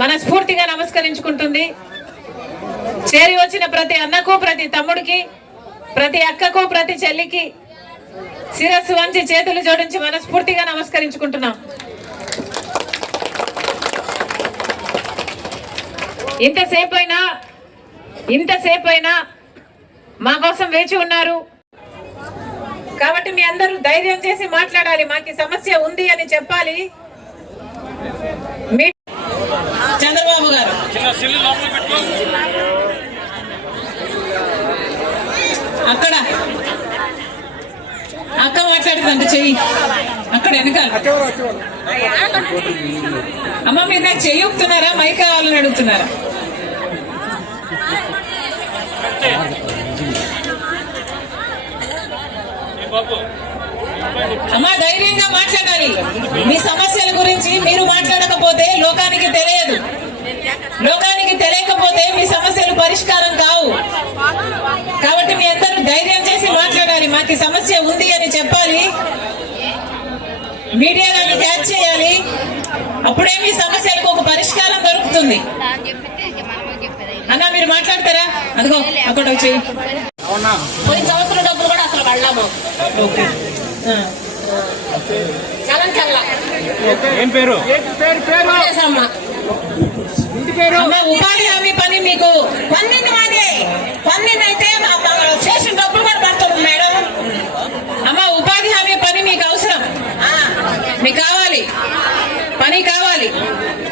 మనస్ఫూర్తిగా నమస్కరించుకుంటుంది. చేరి వచ్చిన ప్రతి అన్నకు, ప్రతి తమ్ముడికి, ప్రతి అక్కకు, ప్రతి చెల్లికి శిరస్సు వంచి చేతులు జోడించి మనస్ఫూర్తిగా నమస్కరించుకుంటున్నాం. ఇంతసేపైనా మా కోసం వేచి ఉన్నారు కాబట్టి మీ అందరూ ధైర్యం చేసి మాట్లాడాలి. మాకు సమస్య ఉంది అని చెప్పాలి. చంద్రబాబు గారు అక్కడ అక్క మాట్లాడుతుందంటే చెయ్యి అక్కడ వెనకాల. అమ్మ మీరు నాకు చెయ్యి ఊపుతున్నారా, మైక్ కావాలని అడుగుతున్నారా? అమ్మా ధైర్యంగా మాట్లాడాలి. మీ సమస్యల గురించి మీరు మాట్లాడకపోతే లోకానికి తెలియదు. లోకానికి తెలియకపోతే మీ సమస్యలు పరిష్కారం కావు. కాబట్టి మీ అందరూ ధైర్యం చేసి మాట్లాడాలి. మాకు సమస్య ఉంది అని చెప్పాలి. మీడియా దాన్ని క్యాచ్ చేయాలి. అప్పుడే మీ సమస్యలకు ఒక పరిష్కారం దొరుకుతుంది. అన్న మీరు మాట్లాడతారా? అదిగో అక్కడ వచ్చి పోయిన సంవత్సరం డబ్బులు కూడా అసలు వెళ్ళాము. ఏం పేరు? ఉపాధి హామీ పని మీకు పన్నెండైతే చేసిన డబ్బులు కూడా పడుతుంది మేడం. అమ్మ ఉపాధి హామీ పని మీకు అవసరం, మీకు కావాలి, పని కావాలి.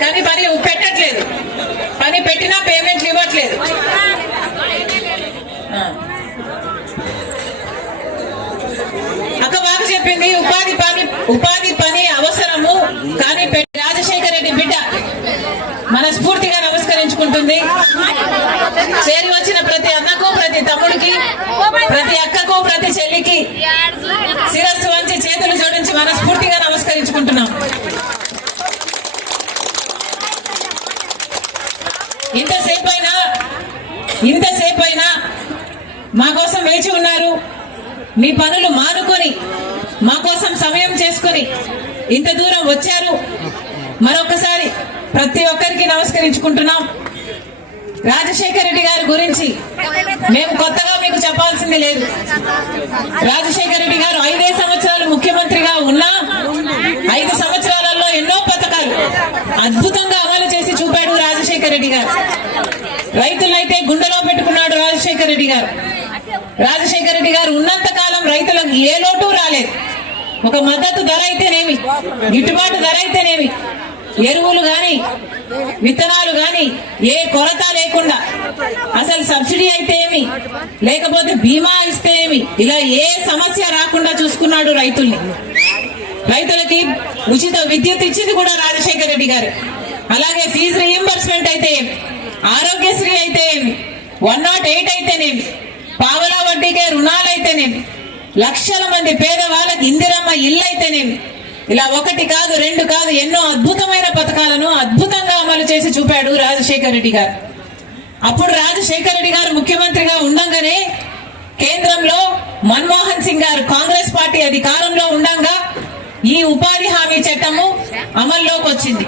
కానీ పని పెట్టట్లేదు. పని పెట్టినా పేమెంట్లు ఇవ్వట్లేదు. అక్క బాగా చెప్పింది. ఉపాధి పని అవసరము. కానీ రాజశేఖర రెడ్డి బిడ్డ మనస్ఫూర్తిగా నమస్కరించుకుంటుంది. చేరి వచ్చిన ప్రతి అన్నకు, ప్రతి తమ్ముడికి, ప్రతి అక్కకు, ప్రతి చెల్లికి శిరస్సు వంచి చేతులు జోడించి మనస్ఫూర్తిగా నమస్కరించుకుంటున్నాం. ఇంతసేపైనా మా కోసం వేచి ఉన్నారు. మీ పనులు మానుకొని మా కోసం సమయం చేసుకొని ఇంత దూరం వచ్చారు. మరొకసారి ప్రతి ఒక్కరికి నమస్కరించుకుంటున్నాం. రాజశేఖర రెడ్డి గారి గురించి మేము కొత్తగా మీకు చెప్పాల్సింది లేదు. రాజశేఖర రెడ్డి గారు 5 సంవత్సరాలు ముఖ్యమంత్రిగా ఉన్నా 5 సంవత్సరాలలో ఎన్నో పథకాలు అద్భుతంగా అమలు చేసి చూపాడు రాజశేఖర రెడ్డి గారు. రైతులైతే గుండెలో పెట్టుకున్నాడు రాజశేఖర రెడ్డి గారు. రాజశేఖర రెడ్డి గారు ఉన్నంత కాలం రైతులకు ఏ లోటు రాలేదు. ఒక మద్దతు ధర అయితేనేమి, గిట్టుబాటు ధర అయితేనేమి, ఎరువులు గాని, విత్తనాలు గాని ఏ కొరత లేకుండా, అసలు సబ్సిడీ అయితే ఏమి, లేకపోతే బీమా ఇస్తే ఏమి, ఇలా ఏ సమస్య రాకుండా చూసుకున్నాడు రైతుల్ని. రైతులకి ఉచిత విద్యుత్ ఇచ్చింది కూడా రాజశేఖర రెడ్డి గారు. అలాగే ఫీజు రీయింబర్స్మెంట్ అయితే ఏమి, ఆరోగ్యశ్రీ అయితే ఏమి, 108 అయితేనేమి, పావలా వడ్డీకే రుణాలైతేనేమి, లక్షల మంది పేదవాళ్ళకి ఇందిరమ్మ ఇల్లు అయితేనేమి, ఇలా 1 కాదు 2 కాదు ఎన్నో అద్భుతమైన పథకాలను అద్భుతంగా అమలు చేసి చూపాడు రాజశేఖర రెడ్డి గారు. అప్పుడు రాజశేఖర రెడ్డి గారు ముఖ్యమంత్రిగా ఉండంగానే కేంద్రంలో మన్మోహన్ సింగ్ గారు కాంగ్రెస్ పార్టీ అధికారంలో ఉండంగా ఈ ఉపాధి హామీ చట్టము అమల్లోకి వచ్చింది.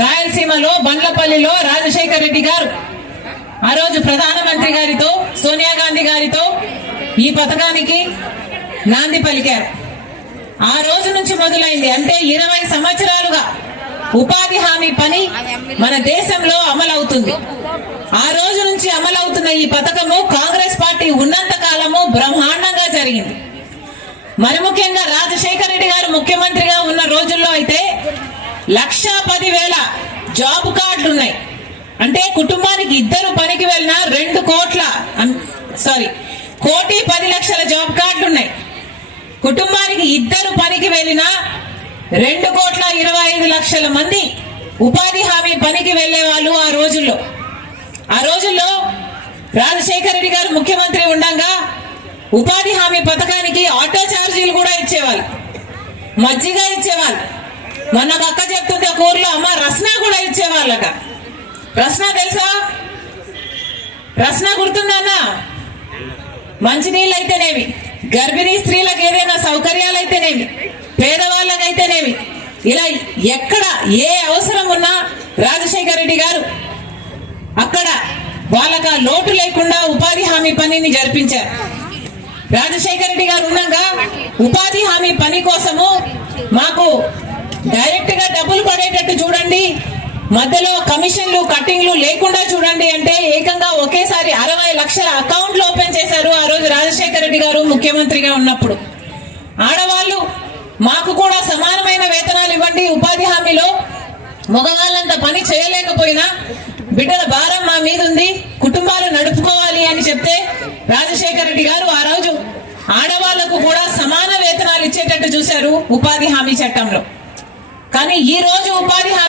రాయలసీమలో బండ్లపల్లిలో రాజశేఖర రెడ్డి గారు ఆ రోజు ప్రధానమంత్రి గారితో, సోనియా గాంధీ గారితో ఈ పథకానికి నాంది పలికారు. ఆ రోజు నుంచి మొదలైంది. అంటే 20 సంవత్సరాలుగా ఉపాధి హామీ పని మన దేశంలో అమలవుతుంది. ఆ రోజు నుంచి అమలవుతున్న ఈ పథకము కాంగ్రెస్ పార్టీ ఉన్నంత కాలము బ్రహ్మాండంగా జరిగింది. మరి ముఖ్యంగా రాజశేఖర రెడ్డి గారు ముఖ్యమంత్రిగా ఉన్న రోజుల్లో అయితే 1,10,000 జాబ్ కార్డులు ఉన్నాయి. అంటే కుటుంబానికి 2 పనికి వెళ్ళినా 1,10,00,000 జాబ్ కార్డులు ఉన్నాయి. కుటుంబానికి 2 పనికి వెళ్ళినా 2,25,00,000 మంది ఉపాధి హామీ పనికి వెళ్లే వాళ్ళు ఆ రోజుల్లో రాజశేఖర రెడ్డి గారు ముఖ్యమంత్రి ఉండగా ఉపాధి హామీ పథకానికి ఆటో ఛార్జీలు కూడా ఇచ్చేవాళ్ళు, మజ్జిగ ఇచ్చేవాళ్ళు. మొన్న అక్క చెప్తుంది ఒక ఊర్లో అమ్మ రస్నా కూడా ఇచ్చేవాళ్ళట. రస్నా తెలుసా? రస్నా గుర్తుందన్నా? మంచినీళ్ళు అయితేనేమి, గర్భిణీ స్త్రీలకు ఏదైనా సౌకర్యాలు అయితేనేమి, పేదవాళ్ళకైతేనేమి, ఇలా ఎక్కడ ఏ అవసరం ఉన్నా రాజశేఖర రెడ్డి గారు అక్కడ వాళ్ళకి ఆ లోటు లేకుండా ఉపాధి హామీ పనిని జరిపించారు. రాజశేఖర రెడ్డి గారు ఉండగా ఉపాధి హామీ పని కోసము మాకు డైరెక్ట్ గా డబ్బులు పడేటట్టు చూడండి, మధ్యలో కమిషన్లు కట్టింగ్లు లేకుండా చూడండి అంటే ఏకంగా ఒకేసారి 60 లక్షల అకౌంట్లు ఓపెన్ చేశారు ఆ రోజు రాజశేఖర రెడ్డి గారు ముఖ్యమంత్రిగా ఉన్నప్పుడు. ఆడవాళ్ళు మాకు కూడా సమానమైన వేతనాలు ఇవ్వండి, ఉపాధి హామీలో మగవాళ్ళంత పని చేయలేకపోయినా బిడ్డల భారం మా మీద ఉంది, కుటుంబాలు నడుపుకోవాలి అని చెప్తే రాజశేఖర రెడ్డి గారు ఆ రోజు ఆడవాళ్లకు కూడా సమాన వేతనాలు ఇచ్చేటట్టు చూశారు ఉపాధి హామీ చట్టంలో. కానీ ఈ రోజు ఉపాధి